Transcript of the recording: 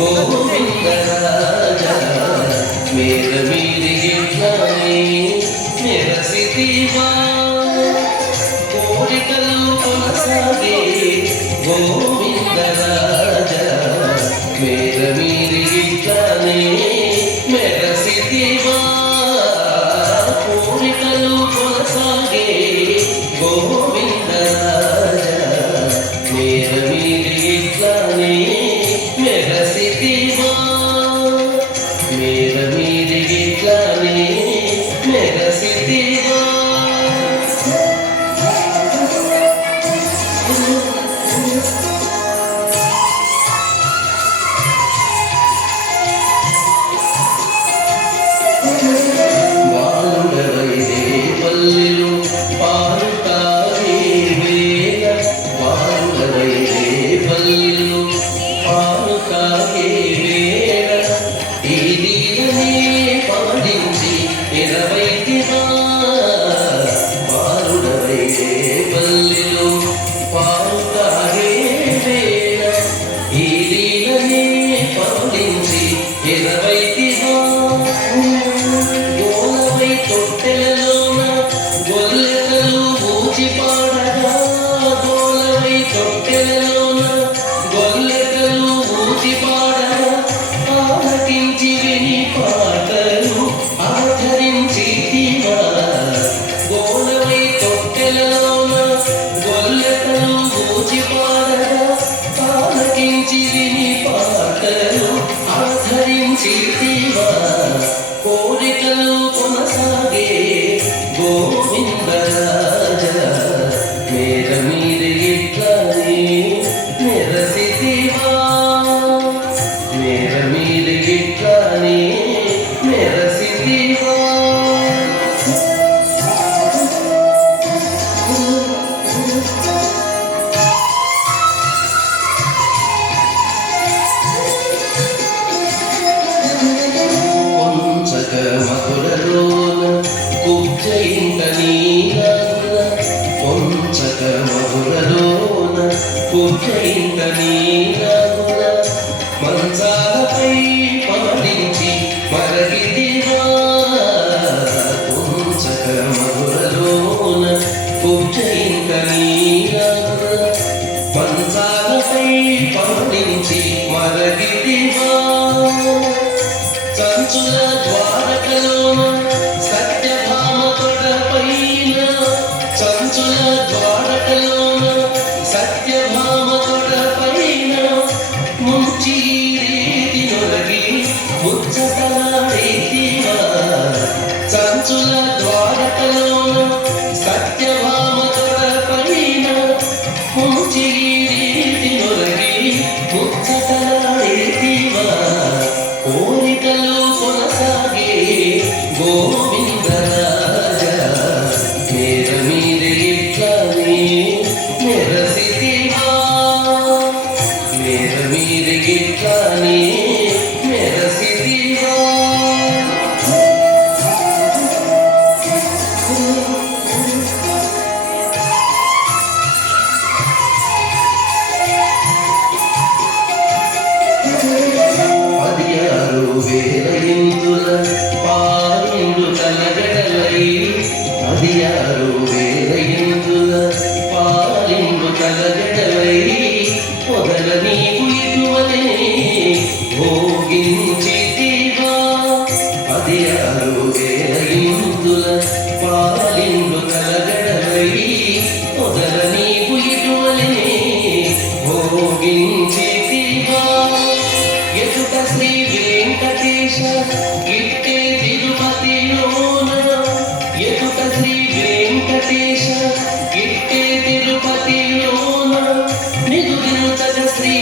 గోవింద రాజా మేర మీరిగిట్లానే మెరసితివా కోరికలు కొనసాగే గోవింద రాజా మేర మీరిగిట్లానే మెరసితివా కోరికలు కొనసాగే గోవింద రాజా మేర మీరిగిట్లానే మెరసితివా మేర మీరిగిట్లానే మెరసితివా బాలుడవైదే పల్లెలు పారుతాయి వేళ బాలుడవైదే పల్లెలు పారుతాయి వేళ ఈ దీవనే పాడించి ఎరవైతివా బాలుడవైదే పల్లెలు పారుతాయి వేళ ఈ దీవనే పాడించి ఎరవైతివా గోలవై తొట్టెలలోన గొల్లెలు ఊచి పాడగా గోలవై తొట్టెలలోన గొల్లెలు ఊచి పాడగా ఆలకించి విని పాటలు ఆచరించి గోలవై తొట్టెలలోన గొల్లెలు ఊచి పాడగా ఆలకించి విని పాటలు ఆచరించి కోరికలు కొనసాగే గోవింద రాజా మేర మీరిగిట్లానే మెరసితివా మేర మీరిగిట్లానే మెరసితివా మధురలోన కుబ్జయింట నీరాగుల కొంచక మధురలోన కుబ్జయింట నీరాగుల మంచాలపై పాడించి మరగిదివా కొంచక మధురలోన కుబ్జయింట నీరాగుల మంచాలపై పాడించి మరగిదివా సంచుల ద్వారకలోన సత్యభామ తొడపైన సంచుల ద్వారకలోన సత్యభామ తొడపైన ముంచి రీతి నొలగి ముచ్చటలాడేతివా సంచుల ద్వారకలోన సత్యభామ తొడపైన ముంచి రీతి నొలగి ముచ్చటలాడేతివా కోరికలు కొనసాగే గోవింద రాజా మేర మీరిగిట్లానే మెరసితివా మేర మీరిగిట్లానే మెరసితివా వేలయిందుల పాలిండు కలగడలై 16 వేలయిందుల పాలిండు కలగడలై పొదల నీకు ఇటువలే భోగించితివా 16 వేలయిందుల పాలిండు కలగడలై పొదల నీకు ఇటువలే భోగించితివా ఎదుట శ్రీ వెంకటేశ ఇట్టే తిరుపతిలోన ఎదుట శ్రీ వెంకటేశ ఇట్టే తిరుపతిలోన నిదురించగ శ్రీ